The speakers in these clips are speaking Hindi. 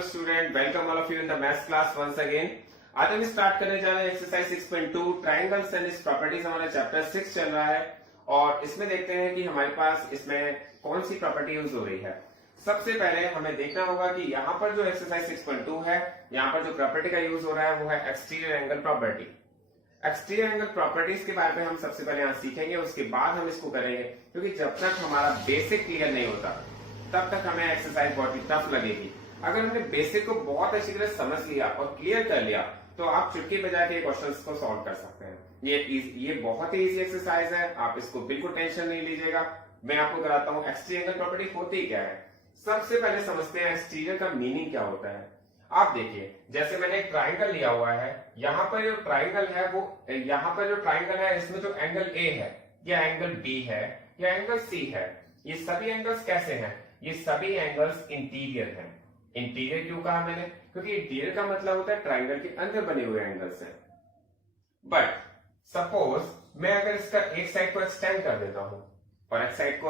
Hello student, welcome all of you in the maths class once again. आज हम स्टार्ट करने जा रहे हैं exercise 6.2 triangles and its properties. हमारा चैप्टर 6 चल रहा है और इसमें देखते हैं कि हमारे पास इसमें कौन सी प्रॉपर्टी यूज हो रही है। सबसे पहले हमें देखना होगा कि यहाँ पर जो एक्सरसाइज 6.2 है, यहाँ पर जो प्रॉपर्टी का यूज हो रहा है वो है exterior angle property. Exterior angle properties के बारे में हम सबसे पहले यहाँ सीखेंगे, उसके बाद हम इसको करेंगे, क्योंकि जब तक हमारा बेसिक क्लियर नहीं होता तब तक हमें एक्सरसाइज बहुत ही टफ लगेगी। अगर हमने बेसिक को बहुत अच्छी तरह समझ लिया और क्लियर कर लिया तो आप चुटकी बजा के क्वेश्चंस को सॉल्व कर सकते हैं। ये बहुत ही इजी एक्सरसाइज है, आप इसको बिल्कुल टेंशन नहीं लीजिएगा। मैं आपको कराता हूँ एक्सटीरियर एंगल प्रॉपर्टी होती क्या है। सबसे पहले समझते हैं एक्सटीरियर का मीनिंग क्या होता है। आप देखिए, जैसे मैंने एक ट्राइंगल लिया हुआ है, यहाँ पर जो ट्राइंगल है वो यहाँ पर जो ट्राइंगल है इसमें जो एंगल ए है या एंगल बी है या एंगल सी है, ये सभी एंगल्स कैसे हैं? ये सभी एंगल्स इंटीरियर हैं। इंटीरियर क्यों कहा मैंने? क्योंकि इंटीरियर का मतलब होता है ट्राइंगल के अंदर बने हुए एंगल्स हैं। बट सपोज मैं अगर इसका एक साइड को एक्सटेंड कर देता हूं और एक साइड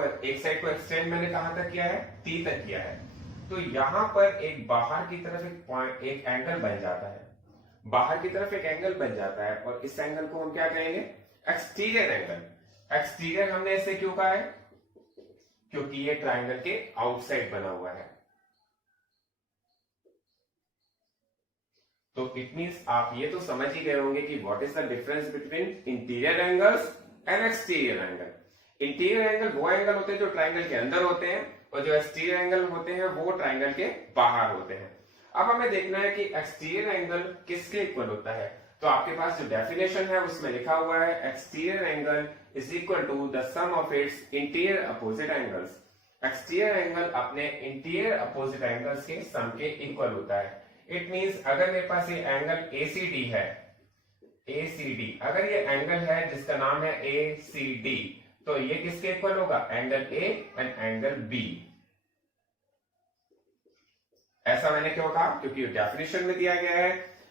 को एक्सटेंड मैंने कहां तक किया है? टी तक किया है, तो यहां पर एक बाहर की तरफ एक एंगल बन जाता है। बाहर की तरफ एक एंगल बन जाता है और इस एंगल को हम क्या कहेंगे? Exterior angle. एक्सटीरियर हमने ऐसे क्यों कहा है? क्योंकि ये ट्राइंगल के आउटसाइड बना हुआ है। तो इट मींस आप ये तो समझ ही गए होंगे कि what is the difference between interior angles and exterior angle. Interior angle वो एंगल होते हैं जो ट्राइंगल के अंदर होते हैं और जो एक्सटीरियर एंगल होते हैं वो ट्राइंगल के बाहर होते हैं। अब हमें देखना है कि एक्सटीरियर एंगल किसके इक्वल होता है। तो आपके पास जो डेफिनेशन है उसमें लिखा हुआ है exterior angle is equal to the sum of its interior opposite angles. Exterior angle अपने इंटीरियर अपोजिट एंगल्स के सम के इक्वल होता है। इट मींस अगर मेरे पास ये एंगल ACD है, ACD अगर ये एंगल है जिसका नाम है ACD, तो ये किसके इक्वल होगा? Angle A and angle B। ऐसा मैंने क्यों कहा? क्योंकि डेफिनेशन में दिया गया है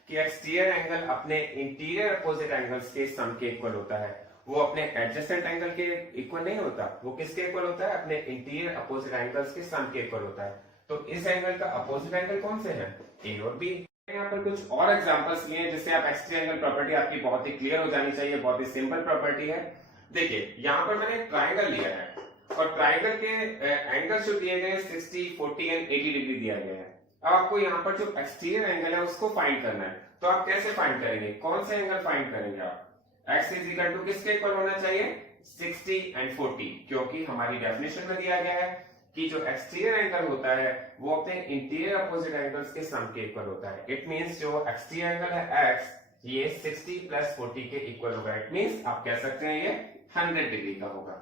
कि एक्सटीरियर एंगल अपने इंटीरियर अपोजिट एंगल्स के सम के इक्वल होता है। वो अपने एडजेसेंट एंगल के इक्वल नहीं होता, वो किसके इक्वल होता है? अपने इंटीरियर अपोजिट एंगल्स के सम के इक्वल होता है। तो इस एंगल का अपोजिट एंगल कौन से हैं? ए और बी। यहाँ पर कुछ और एग्जांपल्स लिए हैं जिससे आप एक्सटीरियर एंगल प्रॉपर्टी आपकी बहुत ही क्लियर हो जानी चाहिए। बहुत ही सिंपल प्रॉपर्टी है। देखिए, यहाँ पर मैंने एक ट्राइंगल लिया है और ट्राइंगल के एंगल्स जो दिए गए 60, 40 एंड 80 डिग्री दिया गया है। अब आपको यहाँ पर जो एक्सटीरियर एंगल है उसको फाइंड करना है। तो आप कैसे फाइंड करेंगे? कौन से एंगल फाइंड करेंगे आप? x इज इक्वल टू किसके इक्वल होना चाहिए? 60 एंड 40, क्योंकि हमारी डेफिनेशन में दिया गया है कि जो एक्सटीरियर एंगल होता है वो अपने इंटीरियर अपोजिट एंगल्स के सम के इक्वल होता है। इट मींस जो एक्सटीरियर एंगल है x, ये 60 प्लस 40 के इक्वल होगा। इट मींस आप कह सकते हैं ये 100 डिग्री का होगा।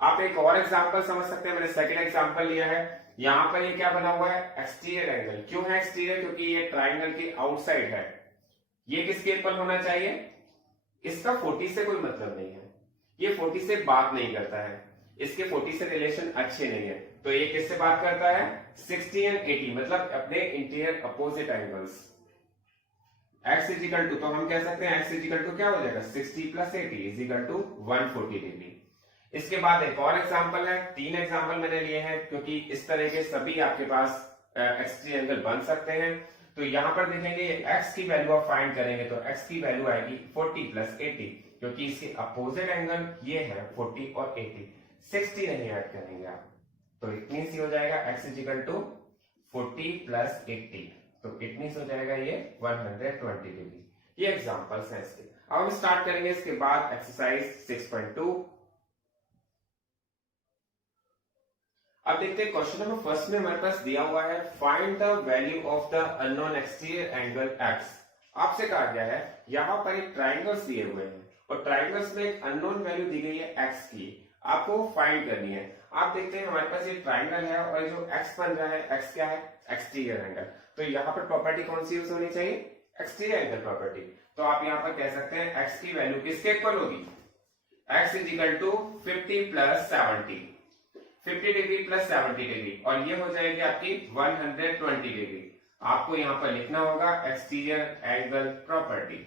आप एक और एग्जांपल समझ सकते हैं। मैंने सेकंड एग्जांपल लिया है। यहाँ पर ये क्या बना हुआ है? Exterior angle. क्यों है एक्सटीरियर? क्योंकि ये ट्राइंगल के आउटसाइड है। ये किसके इक्वल होना चाहिए? इसका 40 से कोई मतलब नहीं है, ये 40 से बात नहीं करता है, इसके 40 से रिलेशन अच्छे नहीं है। तो ये किससे बात करता है? 60 एंड 80, मतलब अपने interior opposite angles. x is equal to, तो हम कह सकते हैं x इज इक्वल टू क्या हो जाएगा? 60 plus 80 is equal to 140 degree. इसके बाद एक और एग्जांपल है। 3 एग्जांपल मैंने लिए हैं क्योंकि इस तरह के सभी आपके पास एक्सटीरियर एंगल बन सकते हैं। तो यहां पर देखेंगे x की वैल्यू आप फाइंड करेंगे तो x की वैल्यू आएगी 40 प्लस 80, क्योंकि इसके अपोजिट एंगल ये है 40 और 80, 60 नहीं ऐड करेंगे आप। तो इट मींस ये हो जाएगा x is equal to 40 plus 80, तो इट मींस हो जाएगा ये 120 डिग्री। ये एग्जांपल्स हैं इसके। अब हम स्टार्ट करेंगे इसके बाद एक्सरसाइज 6.2। अब देखते हैं क्वेश्चन नंबर फर्स्ट में हमारे पास दिया हुआ है find the value of the unknown exterior angle x। आपसे कहा गया है यहाँ पर एक ट्राइंगल्स दिए हुए हैं और ट्राइंगल्स में एक अननोन वैल्यू दी गई है x की, आपको फाइंड करनी है। आप देखते हैं हमारे पास ये ट्राइंगल है और जो x बन रहा है, x क्या है? Exterior angle. तो यहाँ पर प्रॉपर्टी कौन सी यूज होनी चाहिए? Exterior angle property. तो आप यहाँ पर कह सकते हैं x की वैल्यू किसके इक्वल होगी? x is equal to 50 plus 70, 50 degree plus 70 degree, और ये हो जाएगी आपकी 120 डिग्री। आपको यहाँ पर लिखना होगा एक्सटीरियर एंगल प्रॉपर्टी।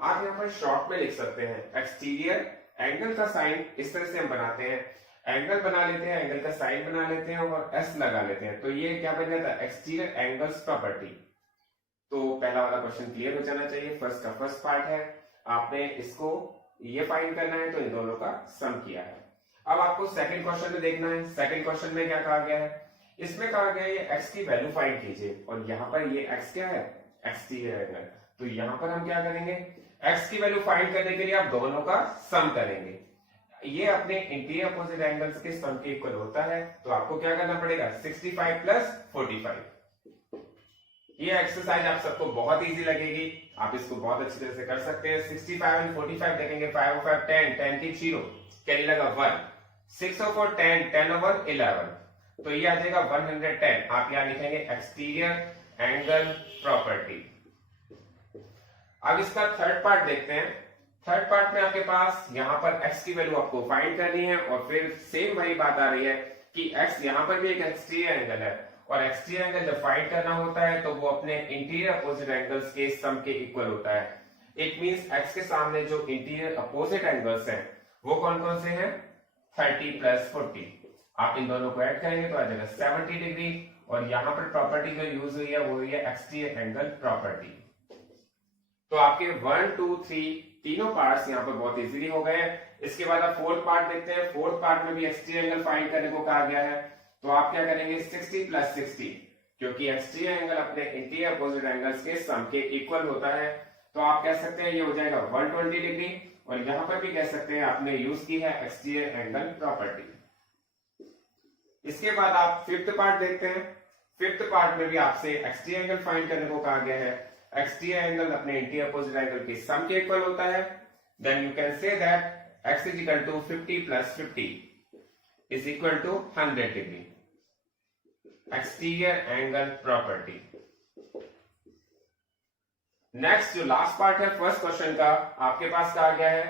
आप यहाँ पर शॉर्ट में लिख सकते हैं एक्सटीरियर एंगल का साइन इस तरह से हम बनाते हैं एंगल बना लेते हैं, एंगल का साइन बना लेते हैं और एस लगा लेते हैं, तो ये क्या बन जाता है, एक्सटीरियर एंगल्स प्रॉपर्टी। तो पहला वाला क्वेश्चन क्लियर हो जाना चाहिए। फर्स्ट पार्ट है, आपने इसको ये फाइंड करना है, तो इन दोनों का सम किया है। अब आपको सेकंड क्वेश्चन में देखना है। सेकंड क्वेश्चन में क्या कहा गया है, इसमें कहा गया है ये x की वैल्यू फाइंड कीजिए, और यहाँ पर ये x क्या है, एक्सटीरियर एंगल। तो यहाँ पर हम क्या करेंगे, x की वैल्यू फाइंड करने के लिए आप दोनों का सम करेंगे। ये अपने इंटीरियर अपोजिट एंगल्स के सम के इक्वल होता है, तो आपको क्या करना पड़ेगा, 65 प्लस 45। ये एक्सरसाइज आप सबको बहुत इजी लगेगी, आप इसको बहुत अच्छी तरह से कर सकते हैं। 65 एंड 45 देखेंगे, 5 और 5 10, 10 की 0, कैरी लगा 1, 6 और 4 10, 10 ओवर 11, तो ये आ जाएगा 110। आप यहाँ लिखेंगे एक्सटीरियर एंगल प्रॉपर्टी। अब इसका थर्ड पार्ट देखते हैं। थर्ड पार्ट में आपके पास यहाँ पर x की वैल्यू आपको फाइंड करनी है, और फिर सेम वही बात आ रही है कि x यहाँ पर भी एक एक्सटीरियर एंगल है, और एक्सटीरियर एंगल जब फाइंड करना होता है तो वो अपने इंटीरियर अपोजिट एंगल्स के सम के इक्वल होता है। इट मींस x के सामने जो इंटीरियर अपोजिट एंगल्स हैं वो कौन कौन से हैं, 30 प्लस 40। आप इन दोनों को ऐड करेंगे तो आ जाएगा 70 डिग्री, और यहाँ पर प्रॉपर्टी जो यूज हुई है वो हुई है एक्सटीरियर एंगल प्रॉपर्टी। तो आपके 1 2 3 तीनों पार्ट्स यहाँ पर बहुत इजीली हो गए हैं। इसके बाद आप फोर्थ पार्ट देखते हैं। फोर्थ पार्ट में भी एक्सटीरियर एंगल फाइंड करने को कहा गया है, तो आप क्या करेंगे, 60 प्लस 60, क्योंकि एक्सटीरियर एंगल अपने इंटीरियर अपोजिट एंगल्स के सम के इक्वल होता है, तो आप कह सकते हैं ये हो जाएगा 120 डिग्री, और यहां पर भी कह सकते हैं आपने यूज की है एक्सटीरियर एंगल प्रॉपर्टी। इसके बाद आप फिफ्थ पार्ट देखते हैं। फिफ्थ पार्ट में भी आपसे एक्सटीरियर एंगल फाइंड करने को कहा गया है। एक्सटीरियर एंगल अपने इंटीरियर अपोजिट एंगल के सम के इक्वल होता है। Then you can say that x is equal to 50 plus 50 is equal to 100 degree. Exterior angle property. Next जो लास्ट पार्ट है फर्स्ट क्वेश्चन का, आपके पास कहा गया है,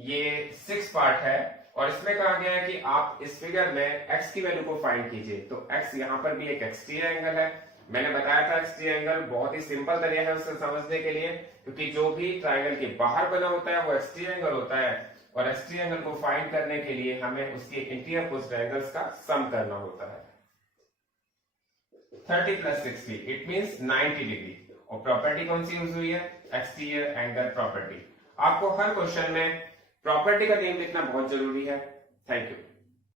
ये 6 पार्ट है, और इसमें कहा गया है कि आप इस फिगर में x की वैल्यू को फाइंड कीजिए। तो x यहां पर भी एक एक्सटीरियर एंगल है। मैंने बताया था एक्सटीरियर एंगल बहुत ही सिंपल तरीका है उसे समझने के लिए, क्योंकि जो भी ट्राइंगल के बाहर बना होता है वो एक्सटीरियर एंगल होता है, और एक्सटीरियर एंगल को फाइंड करने के लिए हमें उसके इंटीरियर अपोजिट एंगल्स का सम करना होता है। 30 प्लस 60 इट मींस 90 डिग्री, और प्रॉपर्टी कौन सी यूज हुई है, एक्सटीरियर एंगल प्रॉपर्टी। आपको हर क्वेश्चन में प्रॉपर्टी का नेम लिखना बहुत जरूरी है। Thank you.